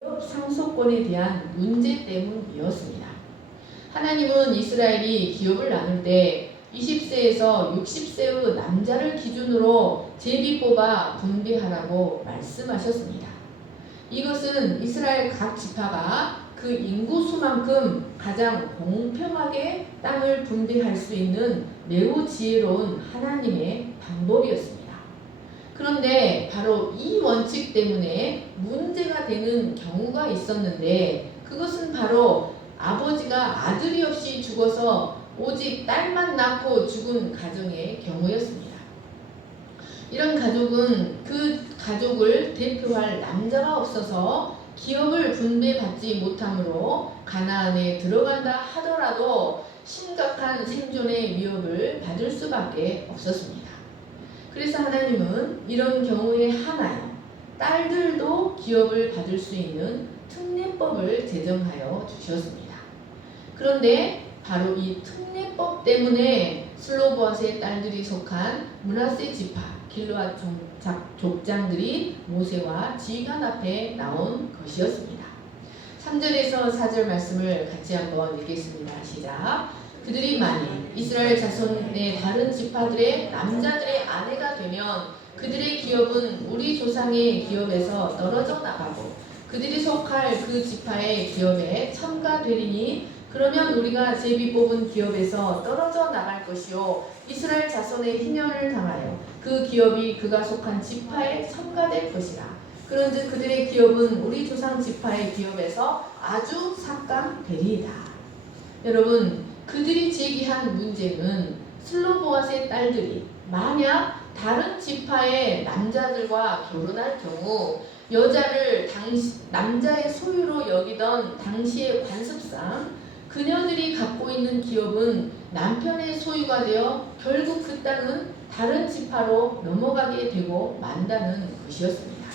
기업 상속권에 대한 문제 때문이었습니다. 하나님은 이스라엘이 기업을 나눌 때 20세에서 60세의 남자를 기준으로 제비 뽑아 분배하라고 말씀하셨습니다. 이것은 이스라엘 각 지파가 그 인구수만큼 가장 공평하게 땅을 분배할 수 있는 매우 지혜로운 하나님의 방법이었습니다. 그런데 바로 이 원칙 때문에 문제가 되는 경우가 있었는데, 그것은 바로 아버지가 아들이 없이 죽어서 오직 딸만 낳고 죽은 가정의 경우였습니다. 이런 가족은 그 가족을 대표할 남자가 없어서 기업을 분배받지 못하므로 가나안에 들어간다 하더라도 심각한 생존의 위협을 받을 수밖에 없었습니다. 그래서 하나님은 이런 경우에 한하여 딸들도 기업을 받을 수 있는 특례법을 제정하여 주셨습니다. 그런데 바로 이 특례법 때문에 슬로보앗의 딸들이 속한 므낫세 지파 길르앗 족장들이 모세와 지휘관 앞에 나온 것이었습니다. 3절에서 4절 말씀을 같이 한번 읽겠습니다. 시작. 그들이 만일 이스라엘 자손의 다른 지파들의 남자들의 아내가 되면 그들의 기업은 우리 조상의 기업에서 떨어져 나가고 그들이 속할 그 지파의 기업에 첨가되리니, 그러면 우리가 제비 뽑은 기업에서 떨어져 나갈 것이요 이스라엘 자손의 희년을 당하여 그 기업이 그가 속한 지파에 첨가될 것이라. 그런즉 그들의 기업은 우리 조상 지파의 기업에서 아주 삭감되리이다. 여러분, 그들이 제기한 문제는 슬로보앗의 딸들이 만약 다른 지파의 남자들과 결혼할 경우 여자를 남자의 소유로 여기던 당시의 관습상 그녀들이 갖고 있는 기업은 남편의 소유가 되어 결국 그 땅은 다른 지파로 넘어가게 되고 만다는 것이었습니다.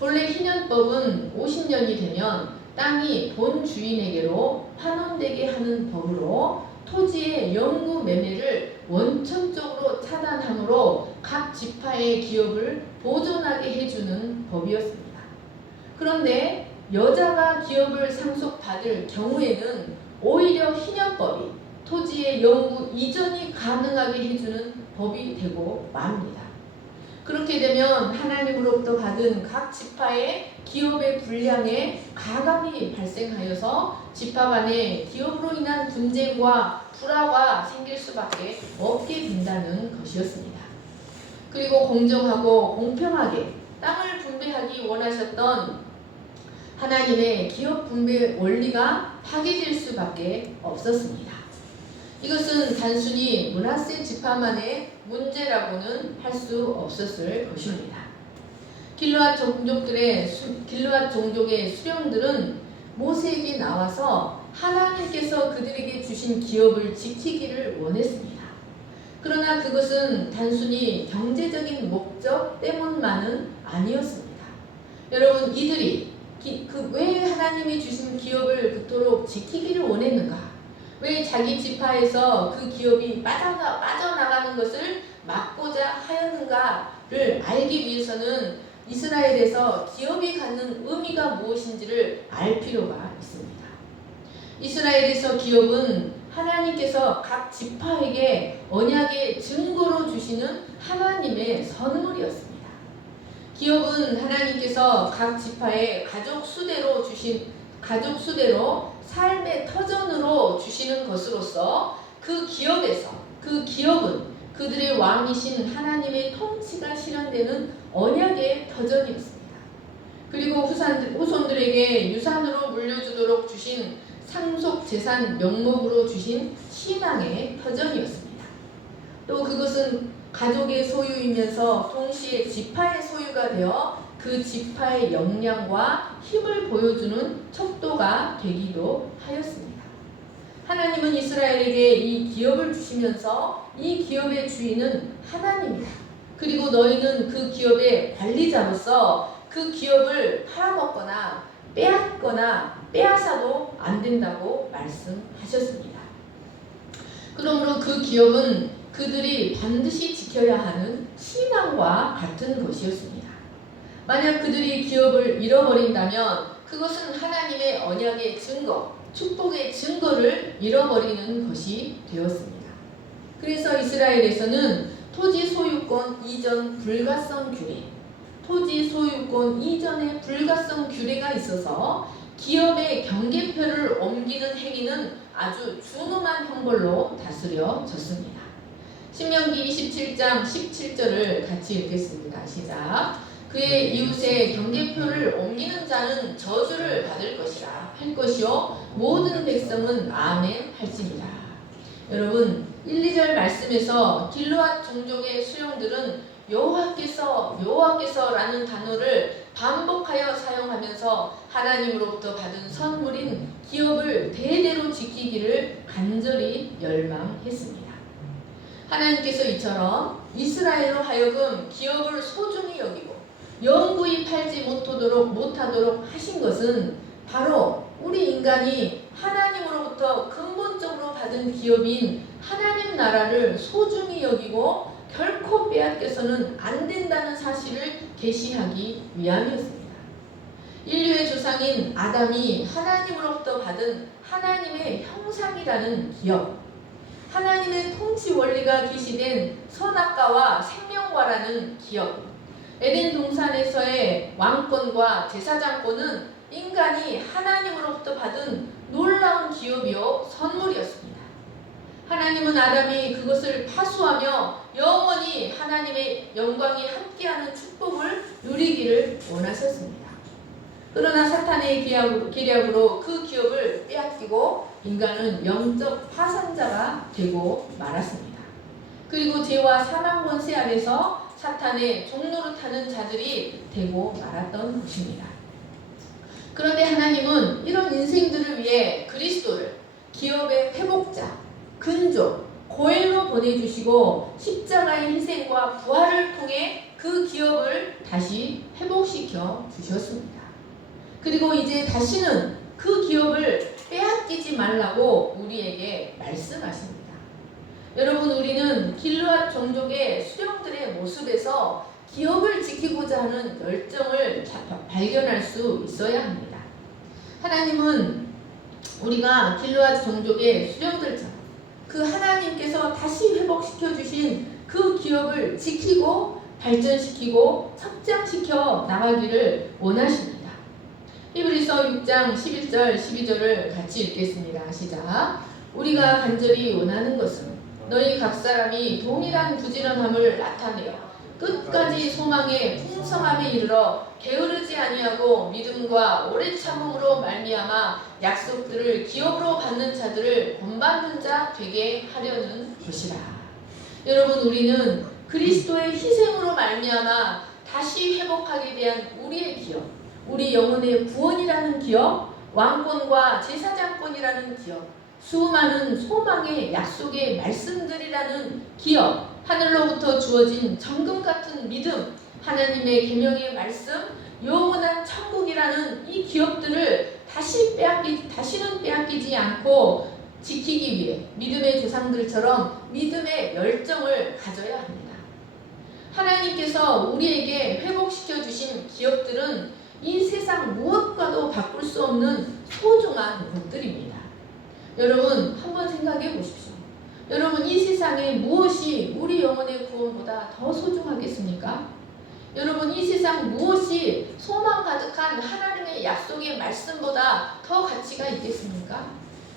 본래 희년법은 50년이 되면 땅이 본 주인에게로 환원되게 하는 법으로 토지의 영구 매매를 원천적으로 차단하므로 각 지파의 기업을 보존하게 해주는 법이었습니다. 그런데 여자가 기업을 상속받을 경우에는 오히려 희년법이 토지의 영구 이전이 가능하게 해주는 법이 되고 맙니다. 그렇게 되면 하나님으로부터 받은 각 지파의 기업의 분량에 가감이 발생하여서 지파 간의 기업으로 인한 분쟁과 불화가 생길 수밖에 없게 된다는 것이었습니다. 그리고 공정하고 공평하게 땅을 분배하기 원하셨던 하나님의 기업 분배 원리가 파괴될 수밖에 없었습니다. 이것은 단순히 므낫세 지파만의 문제라고는 할 수 없었을 것입니다. 길르앗 종족의 수령들은 모세에게 나와서 하나님께서 그들에게 주신 기업을 지키기를 원했습니다. 그러나 그것은 단순히 경제적인 목적 때문만은 아니었습니다. 여러분, 이들이 왜 하나님이 주신 기업을 그토록 지키기를 원했는가? 왜 자기 지파에서 그 기업이 빠져나가는 것을 막고자 하였는가를 알기 위해서는 이스라엘에서 기업이 갖는 의미가 무엇인지를 알 필요가 있습니다. 이스라엘에서 기업은 하나님께서 각 지파에게 언약의 증거로 주시는 하나님의 선물이었습니다. 기업은 하나님께서 각 지파에 가족 수대로 삶의 터전으로 주시는 것으로서 그 기업은 그들의 왕이신 하나님의 통치가 실현되는 언약의 터전이었습니다. 그리고 후손들에게 유산으로 물려주도록 주신 상속 재산 명목으로 주신 신앙의 터전이었습니다. 또 그것은 가족의 소유이면서 동시에 지파의 소유가 되어 그 지파의 역량과 힘을 보여주는 척도가 되기도 하였습니다. 하나님은 이스라엘에게 이 기업을 주시면서 이 기업의 주인은 하나님이다. 그리고 너희는 그 기업의 관리자로서 그 기업을 팔아먹거나 빼앗거나 빼앗아도 안 된다고 말씀하셨습니다. 그러므로 그 기업은 그들이 반드시 지켜야 하는 신앙과 같은 것이었습니다. 만약 그들이 기업을 잃어버린다면 그것은 하나님의 언약의 증거, 축복의 증거를 잃어버리는 것이 되었습니다. 그래서 이스라엘에서는 토지 소유권 이전 불가성 규례, 토지 소유권 이전의 불가성 규례가 있어서 기업의 경계표를 옮기는 행위는 아주 준엄한 형벌로 다스려졌습니다. 신명기 27장 17절을 같이 읽겠습니다. 시작. 그의 이웃의 경계표를 옮기는 자는 저주를 받을 것이라 할 것이요 모든 백성은 아멘 할지니라. 여러분 1, 2절 말씀에서 길르앗 종족의 수령들은 여호와께서라는 단어를 반복하여 사용하면서 하나님으로부터 받은 선물인 기업을 대대로 지키기를 간절히 열망했습니다. 하나님께서 이처럼 이스라엘로 하여금 기업을 소중히 여기고 영구히 팔지 못하도록 하신 것은 바로 우리 인간이 하나님으로부터 근본적으로 받은 기업인 하나님 나라를 소중히 여기고 결코 빼앗겨서는 안 된다는 사실을 계시하기 위함이었습니다. 인류의 조상인 아담이 하나님으로부터 받은 하나님의 형상이라는 기업, 하나님의 통치 원리가 계시된 선악과와 생명과라는 기업, 에덴 동산에서의 왕권과 제사장권은 인간이 하나님으로부터 받은 놀라운 기업이요 선물이었습니다. 하나님은 아담이 그것을 파수하며 영원히 하나님의 영광이 함께하는 축복을 누리기를 원하셨습니다. 그러나 사탄의 계략으로 그 기업을 빼앗기고 인간은 영적 파산자가 되고 말았습니다. 그리고 죄와 사망 권세 아래서 사탄의 종노릇하는 자들이 되고 말았던 것입니다. 그런데 하나님은 이런 인생들을 위해 그리스도를 기업의 회복자, 근족, 고엘로 보내주시고 십자가의 희생과 부활을 통해 그 기업을 다시 회복시켜 주셨습니다. 그리고 이제 다시는 그 기업을 빼앗기지 말라고 우리에게 말씀하십니다. 여러분, 우리는 길르앗 종족의 수령들의 모습에서 기업을 지키고자 하는 열정을 발견할 수 있어야 합니다. 하나님은 우리가 길르앗 종족의 수령들처럼 그 하나님께서 다시 회복시켜 주신 그 기업을 지키고 발전시키고 확장시켜 나가기를 원하십니다. 히브리서 6장 11절 12절을 같이 읽겠습니다. 시작. 우리가 간절히 원하는 것은 너희 각 사람이 동일한 부지런함을 나타내어 끝까지 소망의 풍성함에 이르러 게으르지 아니하고 믿음과 오래 참음으로 말미암아 약속들을 기업으로 받는 자들을 본받는 자 되게 하려는 것이라. 여러분, 우리는 그리스도의 희생으로 말미암아 다시 회복하게 대한 우리의 기업, 우리 영혼의 구원이라는 기업, 왕권과 제사장권이라는 기업, 수많은 소망의 약속의 말씀들이라는 기업, 하늘로부터 주어진 정금 같은 믿음, 하나님의 계명의 말씀, 영원한 천국이라는 이 기업들을 다시는 빼앗기지 않고 지키기 위해 믿음의 조상들처럼 믿음의 열정을 가져야 합니다. 하나님께서 우리에게 회복시켜 주신 기업들은 이 세상 무엇과도 바꿀 수 없는 소중한 것들입니다. 여러분, 한번 생각해 보십시오. 여러분, 이 세상에 무엇이 우리 영혼의 구원보다 더 소중하겠습니까? 여러분, 이 세상 무엇이 소망 가득한 하나님의 약속의 말씀보다 더 가치가 있겠습니까?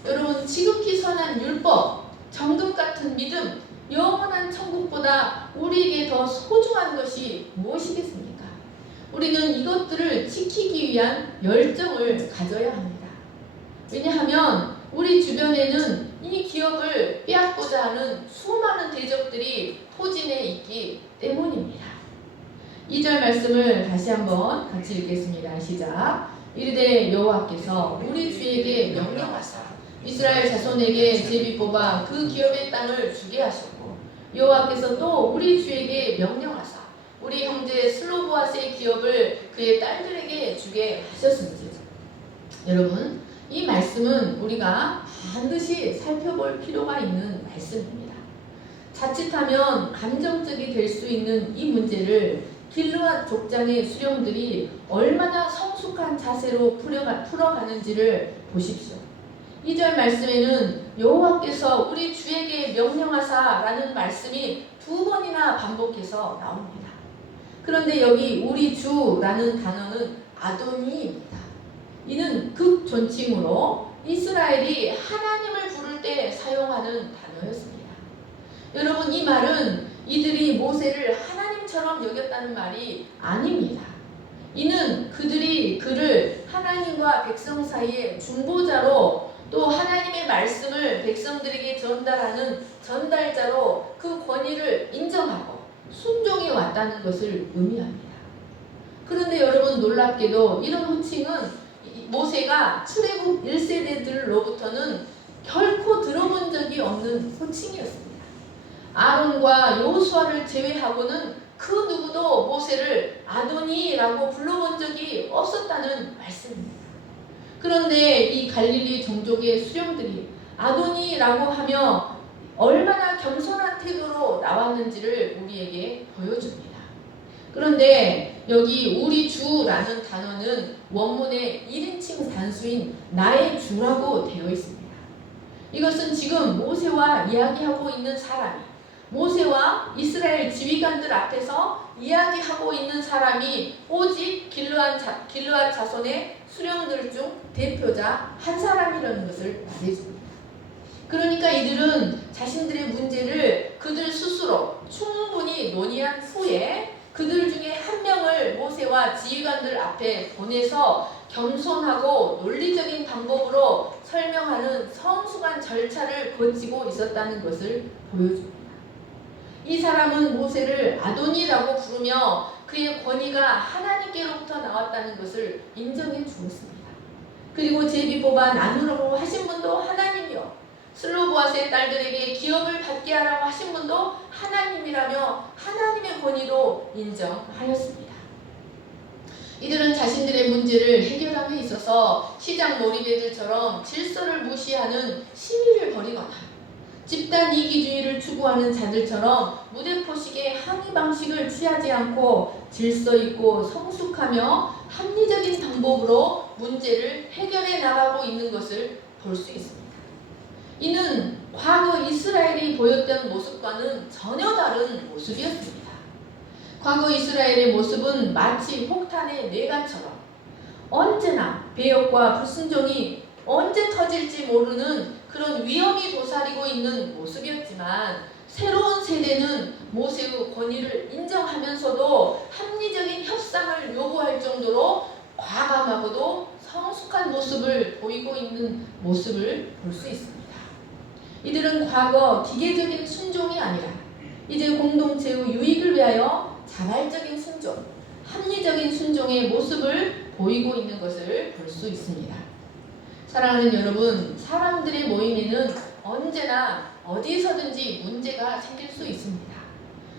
여러분, 지극히 선한 율법, 정금 같은 믿음, 영원한 천국보다 우리에게 더 소중한 것이 무엇이겠습니까? 우리는 이것들을 지키기 위한 열정을 가져야 합니다. 왜냐하면 우리 주변에는 이 기업을 빼앗고자 하는 수많은 대적들이 포진해 있기 때문입니다. 2절 말씀을 다시 한번 같이 읽겠습니다. 시작. 이르되 여호와께서 우리 주에게 명령하사 이스라엘 자손에게 제비 뽑아 그 기업의 땅을 주게 하셨고, 여호와께서 또 우리 주에게 명령하사 우리 형제 슬로보아스의 기업을 그의 딸들에게 주게 하셨은지. 여러분, 이 말씀은 우리가 반드시 살펴볼 필요가 있는 말씀입니다. 자칫하면 감정적이 될 수 있는 이 문제를 길르앗 족장의 수령들이 얼마나 성숙한 자세로 풀어가는지를 보십시오. 2절 말씀에는 여호와께서 우리 주에게 명령하사라는 말씀이 2번이나 반복해서 나옵니다. 그런데 여기 우리 주라는 단어는 아도니입니다. 이는 극존칭으로 이스라엘이 하나님을 부를 때 사용하는 단어였습니다. 여러분, 이 말은 이들이 모세를 하나님처럼 여겼다는 말이 아닙니다. 이는 그들이 그를 하나님과 백성 사이의 중보자로, 또 하나님의 말씀을 백성들에게 전달하는 전달자로 그 권위를 인정하고 순종해 왔다는 것을 의미합니다. 그런데 여러분, 놀랍게도 이런 호칭은 모세가 출애굽 1세대들로부터는 결코 들어본 적이 없는 호칭이었습니다. 아론과 여호수아를 제외하고는 그 누구도 모세를 아도니라고 불러본 적이 없었다는 말씀입니다. 그런데 이 갈릴리 종족의 수령들이 아도니라고 하며 얼마나 겸손한 태도로 나왔는지를 우리에게 보여줍니다. 그런데 여기 우리 주라는 단어는 원문의 1인칭 단수인 나의 주라고 되어 있습니다. 이것은 지금 모세와 이야기하고 있는 사람이, 모세와 이스라엘 지휘관들 앞에서 이야기하고 있는 사람이 오직 길르앗 자손의 수령들 중 대표자 한 사람이라는 것을 말해줍니다. 그러니까 이들은 자신들의 문제를 그들 스스로 충분히 논의한 후에 그들 중에 한 명을 모세와 지휘관들 앞에 보내서 겸손하고 논리적인 방법으로 설명하는 성숙한 절차를 거치고 있었다는 것을 보여줍니다. 이 사람은 모세를 아도니라고 부르며 그의 권위가 하나님께로부터 나왔다는 것을 인정해 주었습니다. 그리고 제비 뽑아 나누라고 하신 분도 하나님이요, 슬로보앗의 딸들에게 기업을 받게 하라고 하신 분도 하나님이라며 하나님의 권위로 인정하였습니다. 이들은 자신들의 문제를 해결함에 있어서 시장 몰입애들처럼 질서를 무시하는 시위를 벌이거나 집단 이기주의를 추구하는 자들처럼 무대포식의 항의 방식을 취하지 않고 질서 있고 성숙하며 합리적인 방법으로 문제를 해결해 나가고 있는 것을 볼 수 있습니다. 이는 과거 이스라엘이 보였던 모습과는 전혀 다른 모습이었습니다. 과거 이스라엘의 모습은 마치 혹탄의 뇌관처럼 언제나 배역과 불순종이 언제 터질지 모르는 그런 위험이 도사리고 있는 모습이었지만, 새로운 세대는 모세의 권위를 인정하면서도 합리적인 협상을 요구할 정도로 과감하고도 성숙한 모습을 보이고 있는 모습을 볼 수 있습니다. 이들은 과거 기계적인 순종이 아니라 이제 공동체의 유익을 위하여 자발적인 순종, 합리적인 순종의 모습을 보이고 있는 것을 볼 수 있습니다. 사랑하는 여러분, 사람들의 모임에는 언제나 어디서든지 문제가 생길 수 있습니다.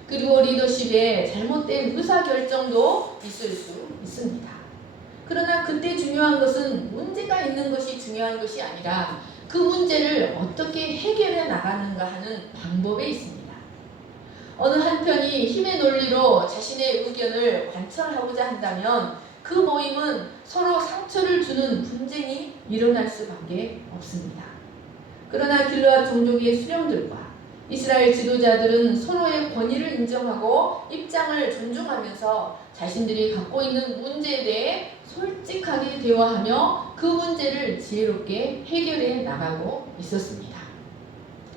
그리고 리더십에 잘못된 의사결정도 있을 수 있습니다. 그러나 그때 중요한 것은 문제가 있는 것이 중요한 것이 아니라 그 문제를 어떻게 해결해 나가는가 하는 방법에 있습니다. 어느 한편이 힘의 논리로 자신의 의견을 관철하고자 한다면 그 모임은 서로 상처를 주는 분쟁이 일어날 수밖에 없습니다. 그러나 길르앗 종족의 수령들과 이스라엘 지도자들은 서로의 권위를 인정하고 입장을 존중하면서 자신들이 갖고 있는 문제에 대해 솔직하게 대화하며 그 문제를 지혜롭게 해결해 나가고 있었습니다.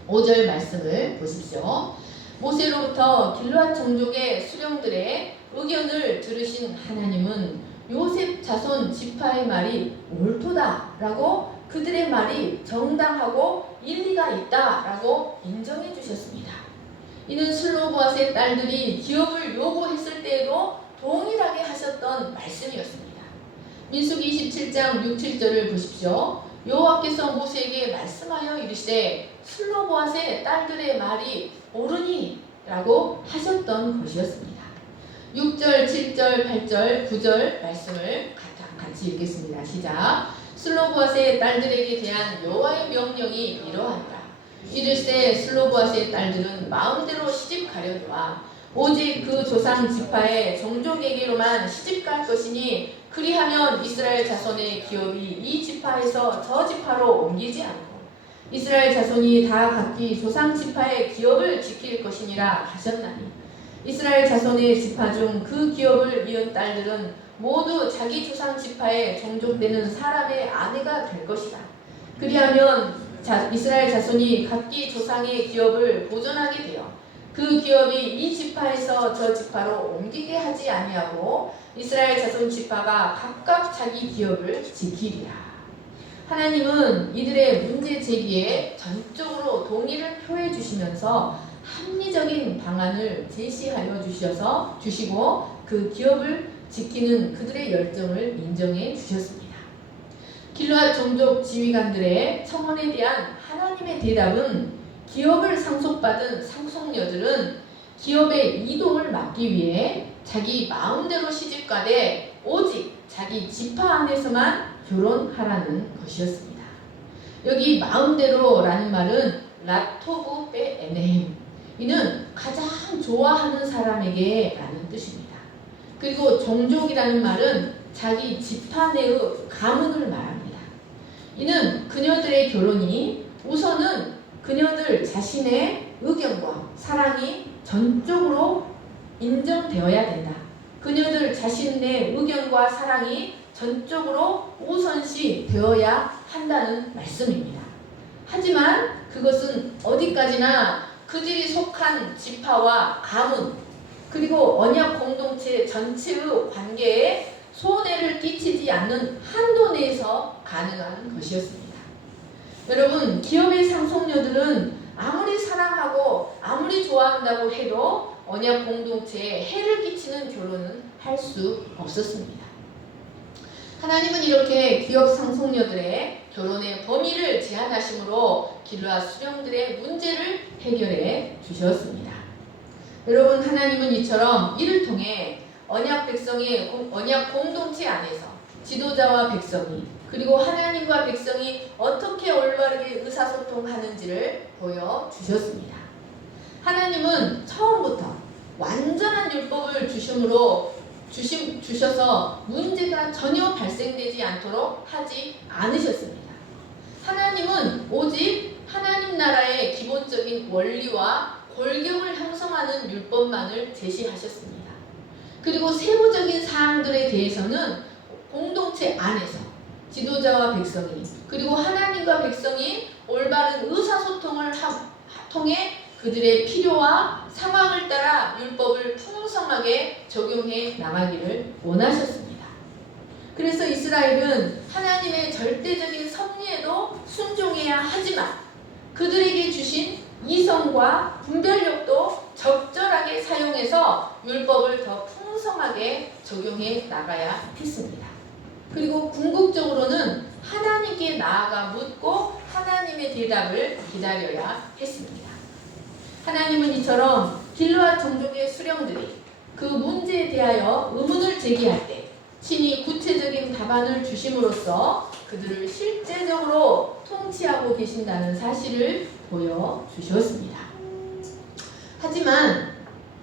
5절 말씀을 보십시오. 모세로부터 길르앗 종족의 수령들의 의견을 들으신 하나님은 요셉 자손 지파의 말이 옳도다라고, 그들의 말이 정당하고 일리가 있다라고 인정해 주셨습니다. 이는 슬로보앗의 딸들이 기업을 요구했을 때에도 동일하게 하셨던 말씀이었습니다. 민수기 27장 6, 7절을 보십시오. 여호와께서 모세에게 말씀하여 이르시되 슬로보앗의 딸들의 말이 옳으니 라고 하셨던 것이었습니다. 6절, 7절, 8절, 9절 말씀을 같이 읽겠습니다. 시작. 슬로보앗의 딸들에게 대한 여호와의 명령이 이러하니라. 이르시되 슬로보앗의 딸들은 마음대로 시집 가려니와 오직 그 조상 지파의 종족에게로만 시집갈 것이니 그리하면 이스라엘 자손의 기업이 이 지파에서 저 지파로 옮기지 않고 이스라엘 자손이 다 각기 조상 지파의 기업을 지킬 것이니라 하셨나니 이스라엘 자손의 지파 중 그 기업을 이은 딸들은 모두 자기 조상 지파에 종족되는 사람의 아내가 될 것이다. 그리하면 이스라엘 자손이 각기 조상의 기업을 보존하게 되어 그 기업이 이 지파에서 저 지파로 옮기게 하지 아니하고 이스라엘 자손 지파가 각각 자기 기업을 지키리라. 하나님은 이들의 문제 제기에 전적으로 동의를 표해 주시면서 합리적인 방안을 제시하여 주시고 그 기업을 지키는 그들의 열정을 인정해 주셨습니다. 길르앗 종족 지휘관들의 청원에 대한 하나님의 대답은 기업을 상속받은 상속녀들은 기업의 이동을 막기 위해 자기 마음대로 시집가되 오직 자기 지파 안에서만 결혼하라는 것이었습니다. 여기 마음대로라는 말은 라토브 베 에네헴, 이는 가장 좋아하는 사람에게 라는 뜻입니다. 그리고 종족이라는 말은 자기 지파 내의 가문을 말합니다. 이는 그녀들의 결혼이 우선은 그녀들 자신의 의견과 사랑이 전적으로 인정되어야 된다. 그녀들 자신의 의견과 사랑이 전적으로 우선시 되어야 한다는 말씀입니다. 하지만 그것은 어디까지나 그들이 속한 지파와 가문 그리고 언약 공동체 전체의 관계에 손해를 끼치지 않는 한도 내에서 가능한 것이었습니다. 여러분, 기업의 상속녀들은 아무리 사랑하고 아무리 좋아한다고 해도 언약 공동체에 해를 끼치는 결혼은 할 수 없었습니다. 하나님은 이렇게 기업 상속녀들의 결혼의 범위를 제한하심으로 길르앗 수령들의 문제를 해결해 주셨습니다. 여러분, 하나님은 이처럼 이를 통해 언약 공동체 안에서 지도자와 백성이 그리고 하나님과 백성이 어떻게 올바르게 의사소통하는지를 보여주셨습니다. 하나님은 처음부터 완전한 율법을 주셔서 문제가 전혀 발생되지 않도록 하지 않으셨습니다. 하나님은 오직 하나님 나라의 기본적인 원리와 골격을 형성하는 율법만을 제시하셨습니다. 그리고 세부적인 사항들에 대해서는 공동체 안에서 지도자와 백성이 그리고 하나님과 백성이 올바른 의사소통을 통해 그들의 필요와 상황을 따라 율법을 풍성하게 적용해 나가기를 원하셨습니다. 그래서 이스라엘은 하나님의 절대적인 섭리에도 순종해야 하지만 그들에게 주신 이성과 분별력도 적절하게 사용해서 율법을 더 풍성하게 적용해 나가야 했습니다. 그리고 궁극적으로는 하나님께 나아가 묻고 하나님의 대답을 기다려야 했습니다. 하나님은 이처럼 길르앗 종족의 수령들이 그 문제에 대하여 의문을 제기할 때 친히 구체적인 답안을 주심으로써 그들을 실제적으로 통치하고 계신다는 사실을 보여주셨습니다. 하지만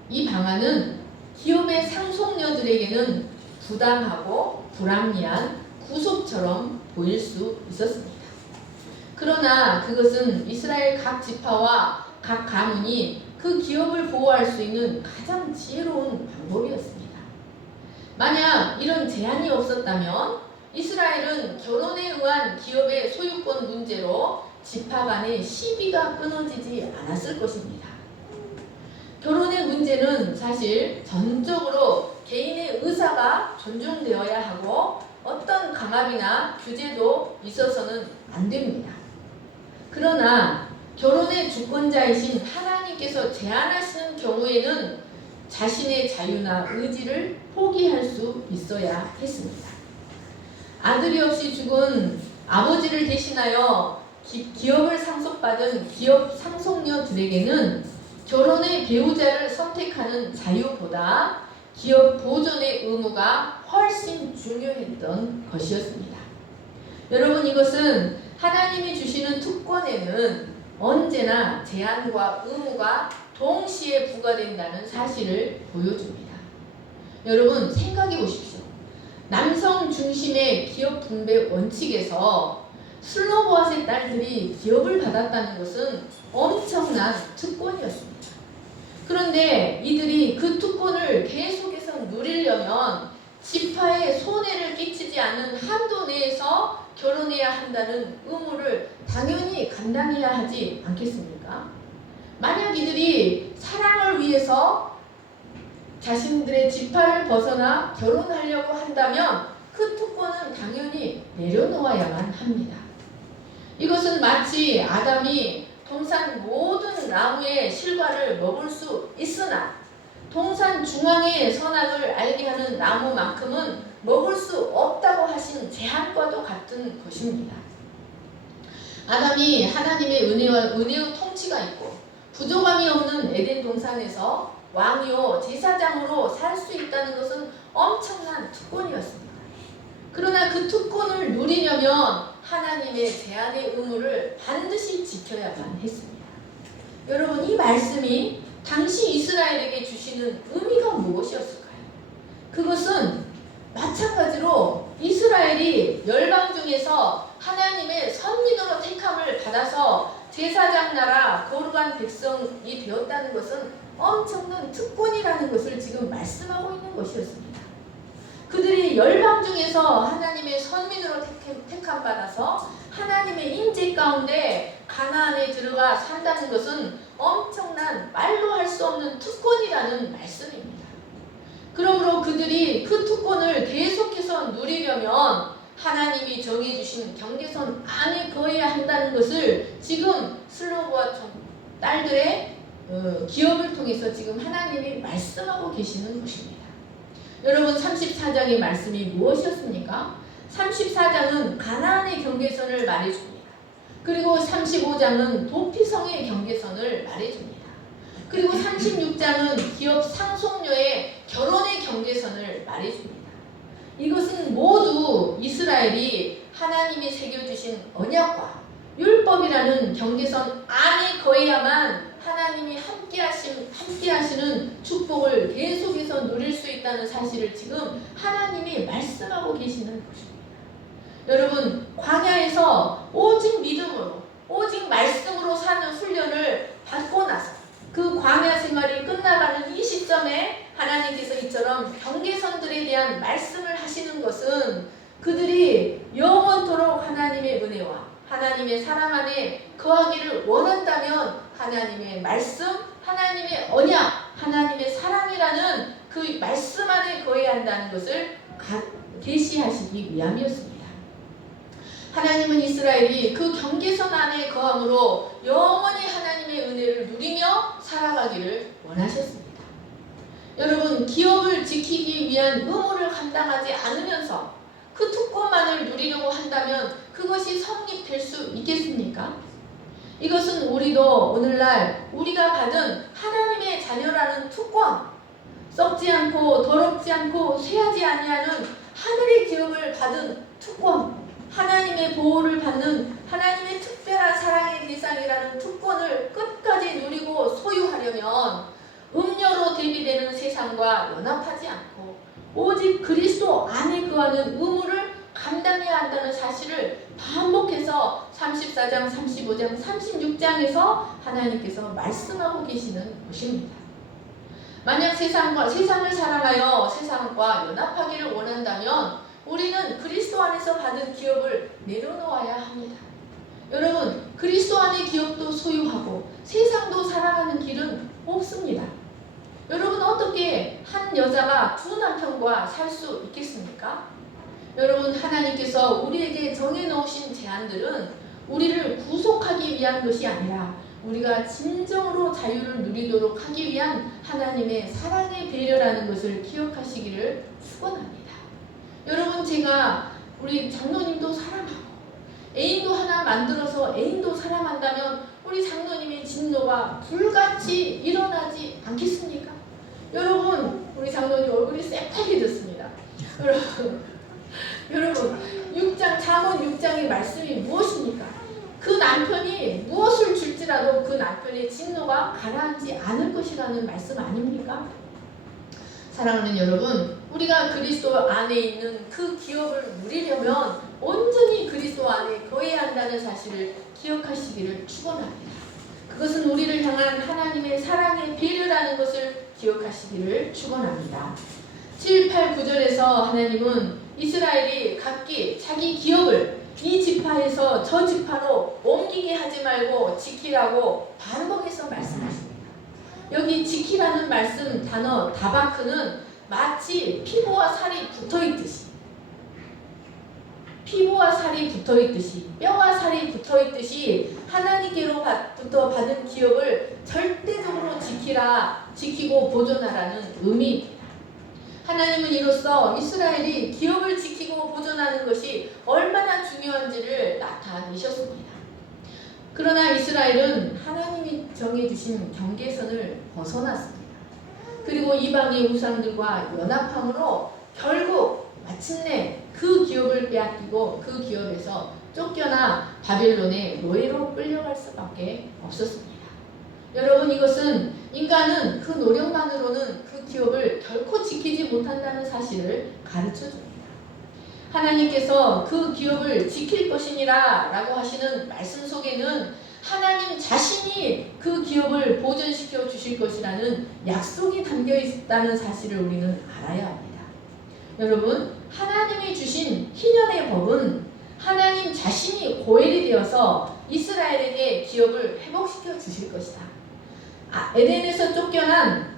이 방안은 기업의 상속녀들에게는 부당하고 불합리한 구속처럼 보일 수 있었습니다. 그러나 그것은 이스라엘 각 지파와 각 가문이 그 기업을 보호할 수 있는 가장 지혜로운 방법이었습니다. 만약 이런 제한이 없었다면 이스라엘은 결혼에 의한 기업의 소유권 문제로 지파 간의 시비가 끊어지지 않았을 것입니다. 결혼의 문제는 사실 전적으로 개인의 의사가 존중되어야 하고 어떤 강압이나 규제도 있어서는 안 됩니다. 그러나 결혼의 주권자이신 하나님께서 제한하시는 경우에는 자신의 자유나 의지를 포기할 수 있어야 했습니다. 아들이 없이 죽은 아버지를 대신하여 기업을 상속받은 기업 상속녀들에게는 결혼의 배우자를 선택하는 자유보다 기업 보존의 의무가 훨씬 중요했던 것이었습니다. 여러분, 이것은 하나님이 주시는 특권에는 언제나 제한과 의무가 동시에 부과된다는 사실을 보여줍니다. 여러분 생각해 보십시오. 남성 중심의 기업 분배 원칙에서 슬로보아스의 딸들이 기업을 받았다는 것은 엄청난 특권이었습니다. 그런데 이들이 그 특권을 계속해서 누리려면 지파에 손해를 끼치지 않는 한도 내에서 결혼해야 한다는 의무를 당연히 감당해야 하지 않겠습니까? 만약 이들이 사랑을 위해서 자신들의 지파를 벗어나 결혼하려고 한다면 그 특권은 당연히 내려놓아야만 합니다. 이것은 마치 아담이 동산 모든 나무의 실과를 먹을 수 있으나 동산 중앙의 선악을 알게 하는 나무만큼은 먹을 수 없다고 하신 제한과도 같은 것입니다. 아담이 하나님의 은혜의 통치가 있고 부족함이 없는 에덴 동산에서 왕이요 제사장으로 살 수 있다는 것은 엄청난 특권이었습니다. 그러나 그 특권을 누리려면 하나님의 제한의 의무를 반드시 지켜야만 했습니다. 여러분 이 말씀이 당시 이스라엘에게 주시는 의미가 무엇이었을까요? 그것은 마찬가지로 이스라엘이 열방 중에서 하나님의 선민으로 택함을 받아서 제사장 나라 거룩한 백성이 되었다는 것은 엄청난 특권이라는 것을 지금 말씀하고 있는 것이었습니다. 그들이 열방 중에서 하나님의 선민으로 택함 받아서 하나님의 임재 가운데 가나안에 들어가 산다는 것은 엄청난 말로 할 수 없는 특권이라는 말씀입니다. 그러므로 그들이 그 특권을 계속해서 누리려면 하나님이 정해주신 경계선 안에 거해야 한다는 것을 지금 슬로보아 딸들의 기업을 통해서 지금 하나님이 말씀하고 계시는 것입니다. 여러분 34장의 말씀이 무엇이었습니까? 34장은 가나안의 경계선을 말해줍니다. 그리고 35장은 도피성의 경계선을 말해줍니다. 그리고 36장은 기업 상속녀의 결혼의 경계선을 말해줍니다. 이것은 모두 이스라엘이 하나님이 새겨주신 언약과 율법이라는 경계선 안에 거해야만 하나님이 함께하시는 축복을 계속해서 누릴 수 있다는 사실을 지금 하나님이 말씀하고 계시는 것입니다. 여러분 광야에서 오직 믿음으로 오직 말씀으로 사는 훈련을 받고 나서 그 광야 생활이 끝나가는 이 시점에 하나님께서 이처럼 경계선들에 대한 말씀을 하시는 것은 그들이 영원토록 하나님의 은혜와 하나님의 사랑 안에 거하기를 원한다면 하나님의 말씀, 하나님의 언약, 하나님의 사랑이라는 그 말씀 안에 거해야 한다는 것을 계시하시기 위함이었습니다. 하나님은 이스라엘이 그 경계선 안에 거함으로 영원히 하나님의 은혜를 누리며 살아가기를 원하셨습니다. 여러분 기업을 지키기 위한 의무를 감당하지 않으면서 그 특권만을 누리려고 한다면 그것이 성립될 수 있겠습니까? 이것은 우리도 오늘날 우리가 받은 하나님의 자녀라는 특권, 썩지 않고 더럽지 않고 쇠하지 아니하는 하늘의 기업을 받은 특권, 하나님의 보호를 받는 하나님의 특별한 사랑의 대상이라는 특권을 끝까지 누리고 소유하려면 음료로 대비되는 세상과 연합하지 않고 오직 그리스도 안에 거하는 의무를 감당해야 한다는 사실을 반복해서 34장, 35장, 36장에서 하나님께서 말씀하고 계시는 것입니다. 만약 세상을 사랑하여 세상과 연합하기를 원한다면 우리는 그리스도 안에서 받은 기업을 내려놓아야 합니다. 여러분 그리스도 안의 기업도 소유하고 세상도 사랑하는 길은 없습니다. 여러분 어떻게 한 여자가 두 남편과 살 수 있겠습니까? 여러분 하나님께서 우리에게 정해놓으신 제한들은 우리를 구속하기 위한 것이 아니라 우리가 진정으로 자유를 누리도록 하기 위한 하나님의 사랑의 배려라는 것을 기억하시기를 축원합니다. 여러분 제가 우리 장로님도 사랑하고 애인도 하나 만들어서 애인도 사랑한다면 우리 장로님의 진노가 불같이 일어나지 않겠습니까? 여러분 우리 장로님 얼굴이 새빨개졌습니다. 여러분 6장 잠언 6장의 말씀이 무엇입니까? 그 남편이 무엇을 줄지라도 그 남편의 진노가 가라앉지 않을 것이라는 말씀 아닙니까? 사랑하는 여러분, 우리가 그리스도 안에 있는 그 기업을 누리려면 온전히 그리스도 안에 거해야 한다는 사실을 기억하시기를 축원합니다. 그것은 우리를 향한 하나님의 사랑의 배려라는 것을 기억하시기를 축원합니다. 7, 8, 9절에서 하나님은 이스라엘이 각기 자기 기업을 이 지파에서 저 지파로 옮기게 하지 말고 지키라고 반복해서 말씀하십니다. 여기 지키라는 말씀 단어 다바크는 마치 피부와 살이 붙어있듯이, 피부와 살이 붙어있듯이, 뼈와 살이 붙어있듯이 하나님께로부터 받은 기업을 절대적으로 지키고 보존하라는 의미입니다. 하나님은 이로써 이스라엘이 기업을 지키고 보존하는 것이 얼마나 중요한지를 나타내셨습니다. 그러나 이스라엘은 하나님이 정해주신 경계선을 벗어났습니다. 그리고 이방의 우상들과 연합함으로 결국 마침내 그 기업을 빼앗기고 그 기업에서 쫓겨나 바벨론의 노예로 끌려갈 수밖에 없었습니다. 여러분, 이것은 인간은 그 노력만으로는 그 기업을 결코 지키지 못한다는 사실을 가르쳐줍니다. 하나님께서 그 기업을 지킬 것이니라 라고 하시는 말씀 속에는 하나님 자신이 그 기업을 보존시켜 주실 것이라는 약속이 담겨 있다는 사실을 우리는 알아야 합니다. 여러분, 하나님이 주신 희년의 법은 하나님 자신이 고엘이 되어서 이스라엘에게 기업을 회복시켜 주실 것이다. 에덴에서 쫓겨난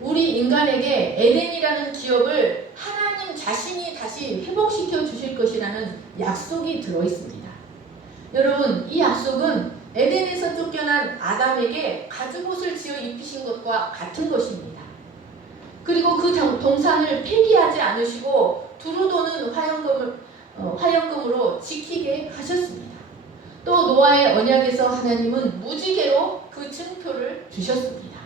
우리 인간에게 에덴이라는 기업을 하나님 자신이 다시 회복시켜 주실 것이라는 약속이 들어 있습니다. 여러분, 이 약속은 에덴에서 쫓겨난 아담에게 가죽옷을 지어 입히신 것과 같은 것입니다. 그리고 그 동산을 폐기하지 않으시고 두루 도는 화영금으로 지키게 하셨습니다. 또 노아의 언약에서 하나님은 무지개로 그 증표를 주셨습니다.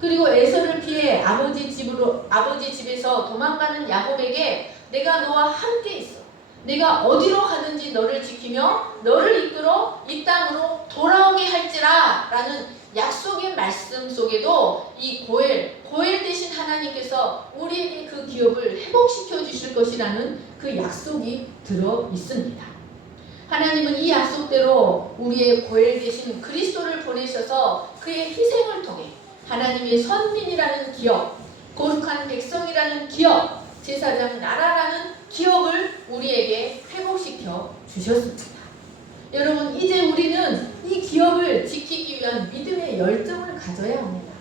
그리고 에서를 피해 아버지 집에서 도망가는 야곱에게 내가 너와 함께 있어. 내가 어디로 가든지 너를 지키며 너를 이끌어 이 땅으로 돌아오게 할지라 라는 약속의 말씀 속에도 이 고엘 대신 하나님께서 우리에게 그 기업을 회복시켜 주실 것이라는 그 약속이 들어 있습니다. 하나님은 이 약속대로 우리의 고엘 대신 그리스도를 보내셔서 그의 희생을 통해 하나님의 선민이라는 기업, 거룩한 백성이라는 기업, 제사장 나라라는 기업을 우리에게 회복시켜 주셨습니다. 여러분, 이제 우리는 이 기업을 지키기 위한 믿음의 열정을 가져야 합니다.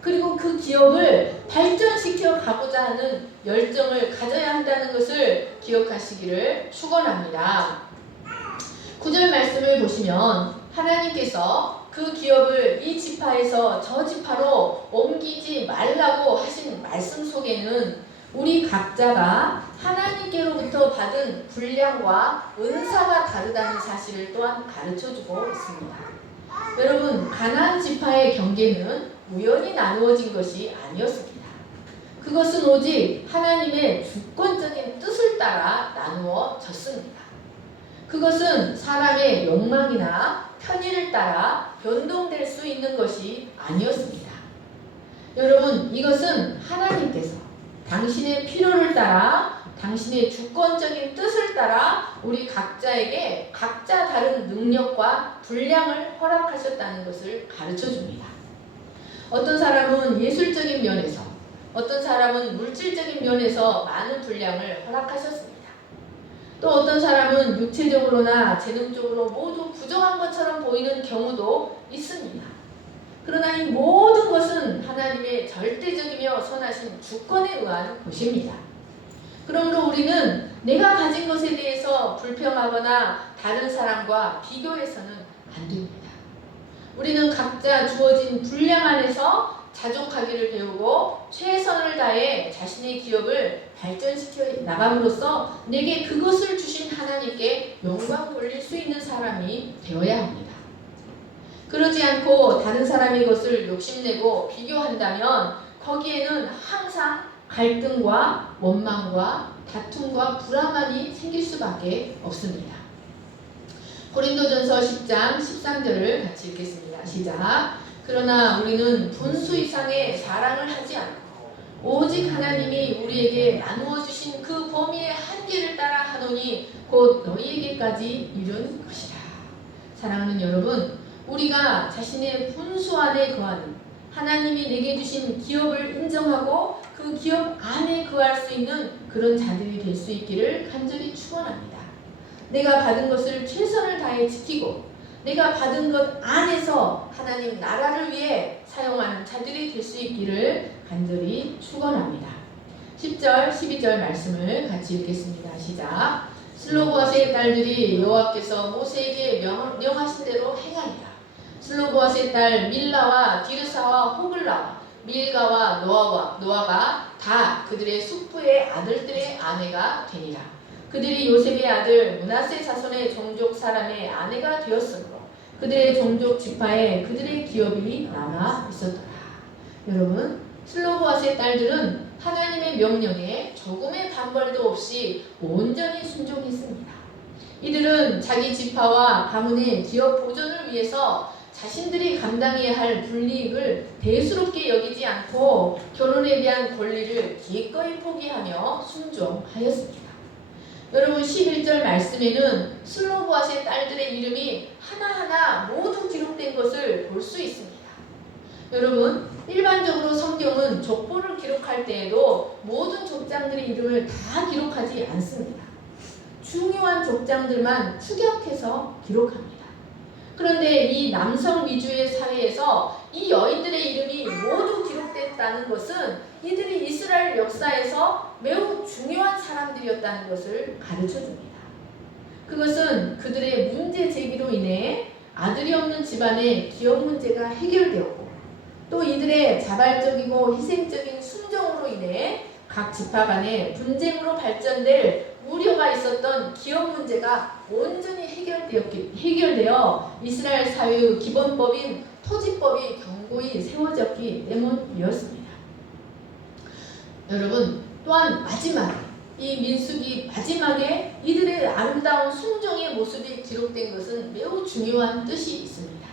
그리고 그 기업을 발전시켜 가고자 하는 열정을 가져야 한다는 것을 기억하시기를 축원합니다. 9절 말씀을 보시면 하나님께서 그 기업을 이 지파에서 저 지파로 옮기지 말라고 하신 말씀 속에는 우리 각자가 하나님께로부터 받은 분량과 은사가 다르다는 사실을 또한 가르쳐주고 있습니다. 여러분, 가나안 지파의 경계는 우연히 나누어진 것이 아니었습니다. 그것은 오직 하나님의 주권적인 뜻을 따라 나누어졌습니다. 그것은 사람의 욕망이나 편의를 따라 변동될 수 있는 것이 아니었습니다. 여러분, 이것은 하나님께서 당신의 필요를 따라 당신의 주권적인 뜻을 따라 우리 각자에게 각자 다른 능력과 분량을 허락하셨다는 것을 가르쳐줍니다. 어떤 사람은 예술적인 면에서, 어떤 사람은 물질적인 면에서 많은 분량을 허락하셨습니다. 또 어떤 사람은 육체적으로나 재능적으로 모두 부정한 것처럼 보이는 경우도 있습니다. 그러나 이 모든 것은 하나님의 절대적이며 선하신 주권에 의한 것입니다. 그러므로 우리는 내가 가진 것에 대해서 불평하거나 다른 사람과 비교해서는 안 됩니다. 우리는 각자 주어진 분량 안에서 자족하기를 배우고 최선을 다해 자신의 기업을 발전시켜 나감으로써 내게 그것을 주신 하나님께 영광 돌릴 수 있는 사람이 되어야 합니다. 그러지 않고 다른 사람의 것을 욕심내고 비교한다면 거기에는 항상 갈등과 원망과 다툼과 불화만이 생길 수밖에 없습니다. 고린도전서 10장 13절을 같이 읽겠습니다. 시작. 그러나 우리는 분수 이상의 사랑을 하지 않고 오직 하나님이 우리에게 나누어 주신 그 범위의 한계를 따라 하노니 곧 너희에게까지 이른 것이라. 사랑하는 여러분, 우리가 자신의 분수 안에 거하는 하나님이 내게 주신 기업을 인정하고 그 기업 안에 거할 수 있는 그런 자들이 될 수 있기를 간절히 축원합니다. 내가 받은 것을 최선을 다해 지키고 내가 받은 것 안에서 하나님 나라를 위해 사용하는 자들이 될 수 있기를 간절히 축원합니다. 10절, 12절 말씀을 같이 읽겠습니다. 시작. 슬로보아스의 딸들이 여호와께서 모세에게 명하신 대로 행하니라. 슬로보아스의 딸 밀라와 디르사와 호글라와 밀가와 노아가 다 그들의 숙부의 아들들의 아내가 되니라. 그들이 요셉의 아들 므낫세 자손의 종족 사람의 아내가 되었으므로 그들의 종족 지파에 그들의 기업이 남아 있었더라. 여러분, 슬로보아스의 딸들은 하나님의 명령에 조금의 반발도 없이 온전히 순종했습니다. 이들은 자기 지파와 가문의 기업 보존을 위해서 자신들이 감당해야 할 불이익을 대수롭게 여기지 않고 결혼에 대한 권리를 기꺼이 포기하며 순종하였습니다. 여러분, 11절 말씀에는 슬로보아스의 딸들의 이름이 하나하나 모두 기록된 것을 볼 수 있습니다. 여러분, 일반적으로 성경은 족보를 기록할 때에도 모든 족장들의 이름을 다 기록하지 않습니다. 중요한 족장들만 축약해서 기록합니다. 그런데 이 남성 위주의 사회에서 이 여인들의 이름이 모두 기록됐다는 것은 이들이 이스라엘 역사에서 매우 중요한 사람들이었다는 것을 가르쳐줍니다. 그것은 그들의 문제 제기로 인해 아들이 없는 집안의 기업 문제가 해결되었고 또 이들의 자발적이고 희생적인 순종으로 인해 각 지파 간의 분쟁으로 발전될 우려가 있었던 기업 문제가 온전히 해결되어 이스라엘 사회의 기본법인 토지법이 견고히 세워졌기 때문이었습니다. 여러분, 또한 마지막에 이 민수기 마지막에 이들의 아름다운 순종의 모습이 기록된 것은 매우 중요한 뜻이 있습니다.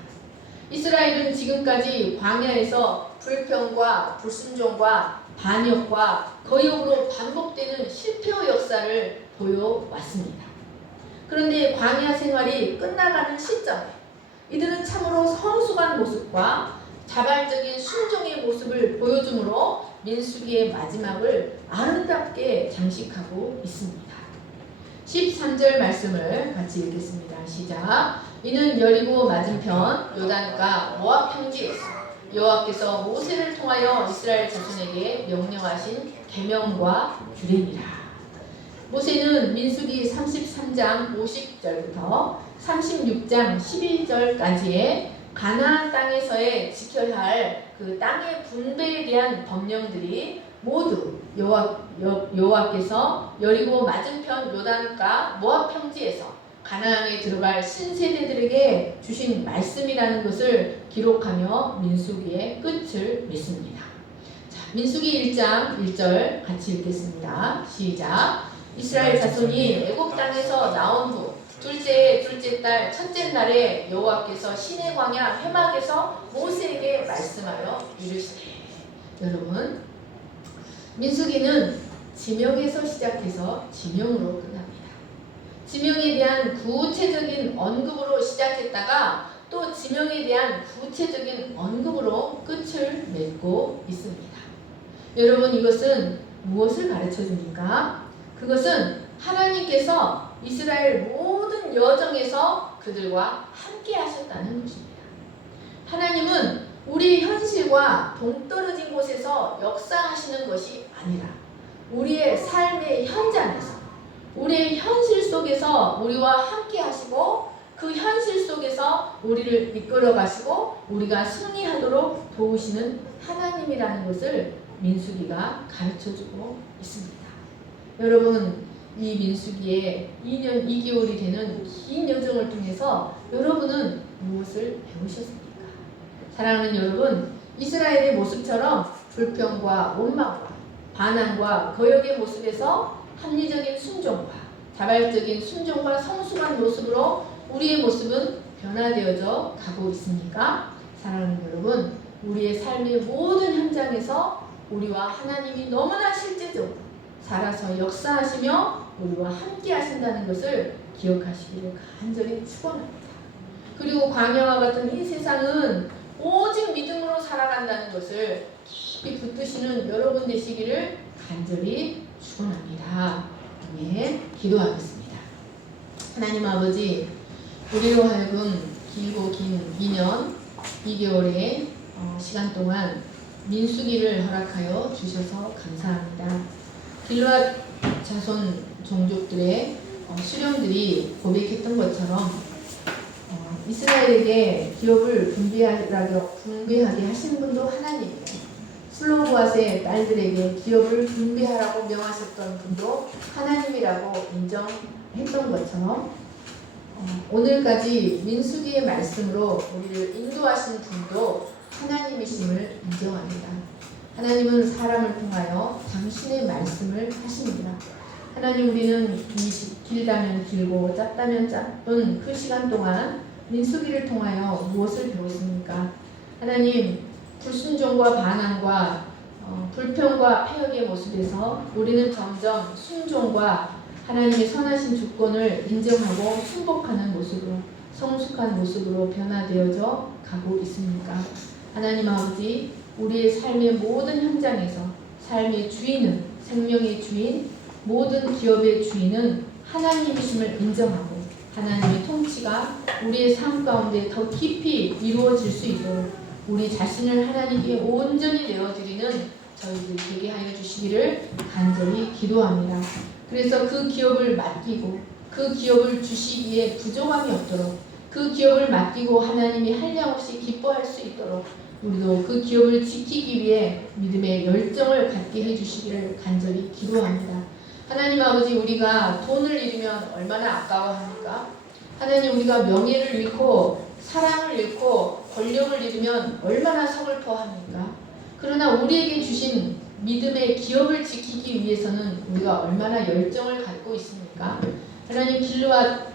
이스라엘은 지금까지 광야에서 불평과 불순종과 반역과 거역으로 반복되는 실패의 역사를 보여왔습니다. 그런데 광야 생활이 끝나가는 시점에 이들은 참으로 성숙한 모습과 자발적인 순종의 모습을 보여주므로 민수기의 마지막을 아름답게 장식하고 있습니다. 13절 말씀을 같이 읽겠습니다. 시작. 이는 여리고 맞은편 요단가 모압 평지에서 여호와께서 모세를 통하여 이스라엘 자손에게 명령하신 계명과 규례니라. 모세는 민수기 33장 50절부터 36장 12절까지의 가나안 땅에서의 지켜야 할 그 땅의 분배에 대한 법령들이 모두 여호와께서 여리고 맞은편 요단가 모압 평지에서 가나안에 들어갈 신세대들에게 주신 말씀이라는 것을 기록하며 민수기의 끝을 맺습니다. 자, 민수기 1장 1절 같이 읽겠습니다. 시작. 이스라엘 자손이 애굽 땅에서 나온 후 둘째 달 첫째 날에 여호와께서 시내 광야 회막에서 모세에게 말씀하여 이르시되. 여러분, 민수기는 지명에서 시작해서 지명으로 끝납니다. 지명에 대한 구체적인 언급으로 시작했다가 또 지명에 대한 구체적인 언급으로 끝을 맺고 있습니다. 여러분, 이것은 무엇을 가르쳐 줍니까? 그것은 하나님께서 이스라엘 모든 여정에서 그들과 함께 하셨다는 것입니다. 하나님은 우리 현실과 동떨어진 곳에서 역사하시는 것이 아니라 우리의 삶의 현장에서 우리의 현실 속에서 우리와 함께 하시고 그 현실 속에서 우리를 이끌어 가시고 우리가 승리하도록 도우시는 하나님이라는 것을 민수기가 가르쳐주고 있습니다. 여러분, 이 민수기에 2년 2개월이 되는 긴 여정을 통해서 여러분은 무엇을 배우셨습니까? 사랑하는 여러분, 이스라엘의 모습처럼 불평과 원망과 반항과 거역의 모습에서 합리적인 순종과 자발적인 순종과 성숙한 모습으로 우리의 모습은 변화되어져 가고 있습니까? 사랑하는 여러분, 우리의 삶의 모든 현장에서 우리와 하나님이 너무나 실제적으로 살아서 역사하시며 우리와 함께 하신다는 것을 기억하시기를 간절히 축원합니다. 그리고 광야와 같은 이 세상은 오직 믿음으로 살아간다는 것을 깊이 붙드시는 여러분 되시기를 간절히 축원합니다. 네, 기도하겠습니다. 하나님 아버지, 우리로 하여금 길고 긴 2년 2개월의 시간 동안 민수기를 허락하여 주셔서 감사합니다. 길르앗 자손 종족들의 수령들이 고백했던 것처럼 이스라엘에게 기업을 분배하게 하신 분도 하나님이에요. 슬로보앗의 딸들에게 기업을 분배하라고 명하셨던 분도 하나님이라고 인정했던 것처럼 오늘까지 민수기의 말씀으로 우리를 인도하신 분도 하나님이심을 인정합니다. 하나님은 사람을 통하여 당신의 말씀을 하십니다. 하나님, 우리는 이 길다면 길고 짧다면 짧은 그 시간 동안 민수기를 통하여 무엇을 배웠습니까? 하나님, 불순종과 반항과 불평과 폐역의 모습에서 우리는 점점 순종과 하나님의 선하신 주권을 인정하고 순복하는 모습으로, 성숙한 모습으로 변화되어져 가고 있습니까? 하나님 아버지, 우리의 삶의 모든 현장에서 삶의 주인은, 생명의 주인, 모든 기업의 주인은 하나님이심을 인정하고 하나님의 통치가 우리의 삶 가운데 더 깊이 이루어질 수 있도록 우리 자신을 하나님께 온전히 내어드리는 저희들 되게 하여 주시기를 간절히 기도합니다. 그래서 그 기업을 맡기고 그 기업을 주시기에 부족함이 없도록 그 기업을 맡기고 하나님이 한량없이 기뻐할 수 있도록 우리도 그 기업을 지키기 위해 믿음의 열정을 갖게 해주시기를 간절히 기도합니다. 하나님 아버지, 우리가 돈을 잃으면 얼마나 아까워합니까? 하나님, 우리가 명예를 잃고 사랑을 잃고 권력을 잃으면 얼마나 서글퍼합니까? 그러나 우리에게 주신 믿음의 기업을 지키기 위해서는 우리가 얼마나 열정을 갖고 있습니까? 하나님, 길르앗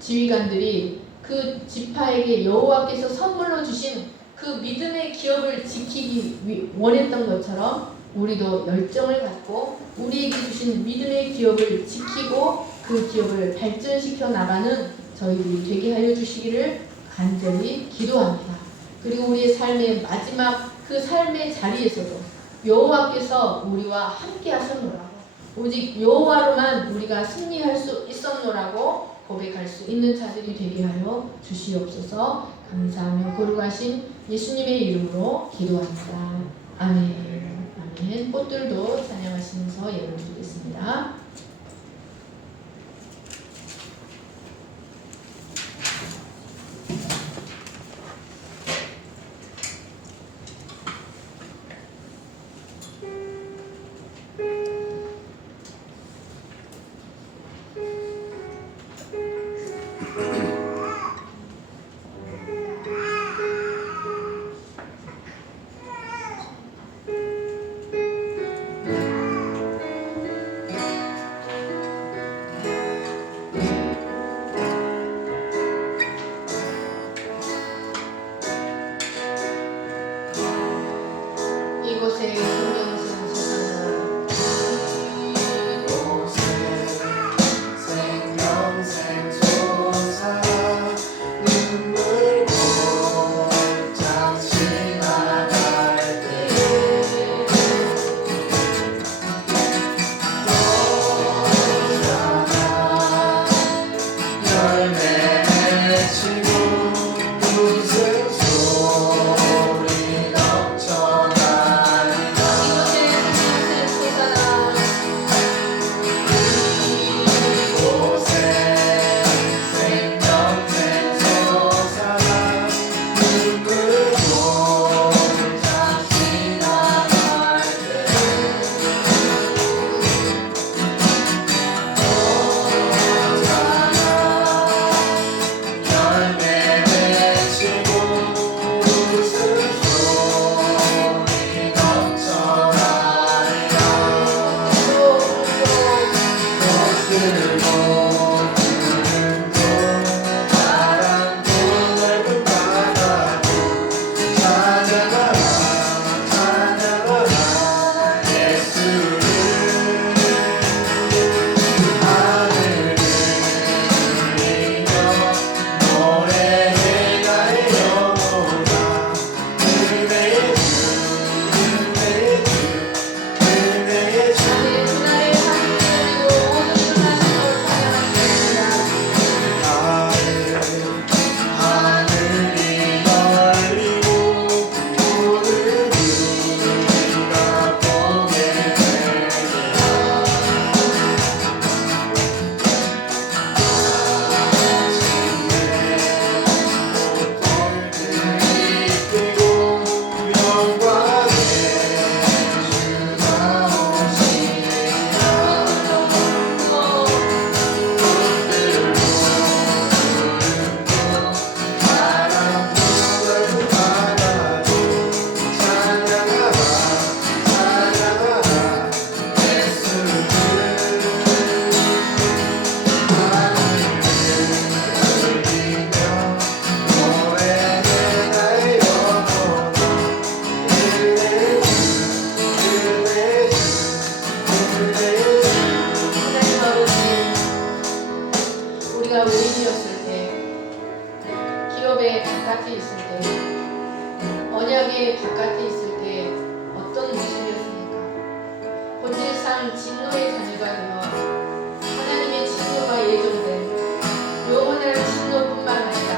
지휘관들이 그 지파에게 여호와께서 선물로 주신 그 믿음의 기업을 지키기 원했던 것처럼 우리도 열정을 갖고 우리에게 주신 믿음의 기업을 지키고 그 기업을 발전시켜 나가는 저희들이 되게 하여 주시기를 간절히 기도합니다. 그리고 우리의 삶의 마지막 그 삶의 자리에서도 여호와께서 우리와 함께 하셨노라고, 오직 여호와로만 우리가 승리할 수 있었노라고 고백할 수 있는 자들이 되게 하여 주시옵소서. 감사하며 거룩하신 예수님의 이름으로 기도합니다. 아멘. 아멘. 꽃들도 찬양하시면서 예를 드리겠습니다. 우리가 외인이었을 때, 기업의 바깥에 있을 때, 언약의 바깥에 있을 때 어떤 모습이었습니까? 본질상 진노의 자녀가 되어 하나님의 진노가 예정된 영원한 진노뿐만 아니라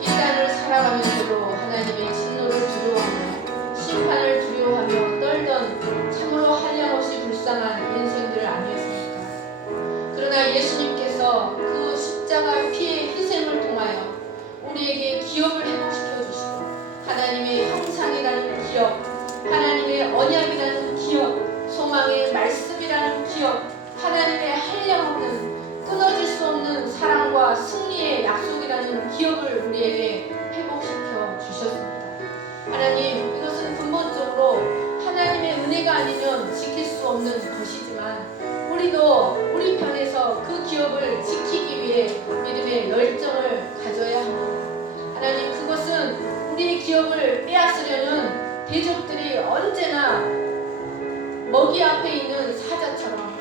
이 땅을 살아가면서도 하나님의 진노를 두려워하며 심판을 두려워하며 떨던 참으로 한량없이 불쌍한 인생들 아니었습니까? 그러나 예수님께서 그 십자가 피의 희생을 통하여 우리에게 기업을 회복시켜 주시고 하나님의 형상이라는 기업, 하나님의 언약이라는 기업, 소망의 말씀이라는 기업, 하나님의 한량없는 끊어질 수 없는 사랑과 승리의 약속이라는 기업을 우리에게 회복시켜 주셨습니다. 하나님, 이것은 근본적으로 하나님의 은혜가 아니면 지킬 수 없는 것이지만 우리도 우리 편에서 그 기업을 지키기 위해 믿음의 열정을 가져야 합니다. 하나님, 그것은 우리의 기업을 빼앗으려는 대적들이 언제나 먹이 앞에 있는 사자처럼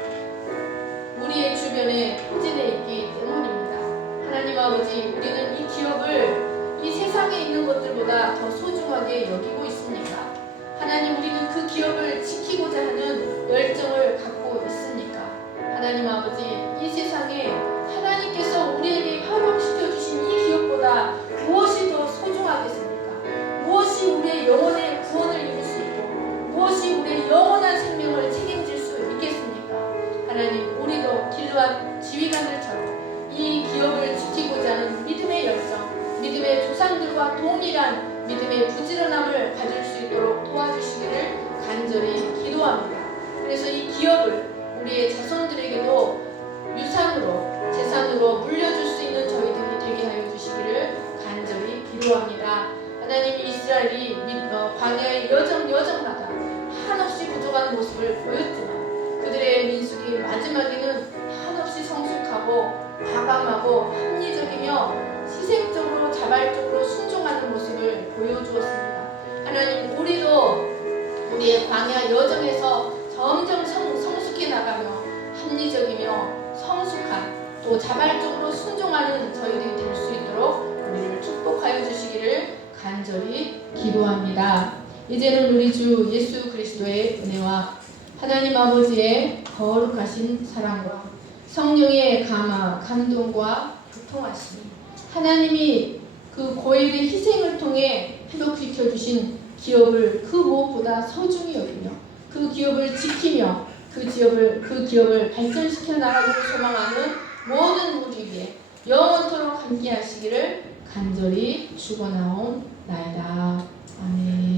우리의 주변에 포진해 있기 때문입니다. 하나님 아버지, 우리는 이 기업을 이 세상에 있는 것들보다 더 소중하게 여기고 있습니까? 하나님, 우리는 그 기업을 지키고자 하는 열정을 갖고 있습니까? 하나님 아버지, 이 세상에 하나님께서 우리에게 협력시켜 주신 이 기업보다 무엇이 더 소중하겠습니까? 무엇이 우리의 영혼의 구원을 이룰 수 있고 무엇이 우리의 영원한 생명을 책임질 수 있겠습니까? 하나님, 우리도 길르앗 지휘관들처럼 이 기업을 지키고자 하는 믿음의 열정, 믿음의 조상들과 동일한 믿음의 부지런함을 가질 수 있도록 도와주시기를 간절히 기도합니다. 그래서 이 기업을 우리의 자손들에게도 유산으로, 재산으로 물려줄 수 있는 저희들이 되게 하여 주시기를 간절히 기도합니다. 하나님, 이스라엘이 광야의 여정마다 한없이 부족한 모습을 보였지만 그들의 민숙이 마지막에는 한없이 성숙하고 과감하고 합리적이며 희생적으로 자발적으로 순종하는 모습을 보여주었습니다. 하나님, 우리도 우리의 광야 여정에서 점점 성숙해 나가며 합리적이며 성숙한 또 자발적으로 순종하는 저희들이 될 수 있도록 우리를 축복하여 주시기를 간절히 기도합니다. 이제는 우리 주 예수 그리스도의 은혜와 하나님 아버지의 거룩하신 사랑과 성령의 감화, 감동과 교통하심이 하나님이 그 고일의 희생을 통해 회복시켜 주신 기업을 그 무엇보다 소중히 여기며 그 기업을 지키며 그 기업을 발전시켜 나가기를 소망하는 모든 우리 위에 영원토록 함께 하시기를 간절히 축원하옵나이다. 아멘.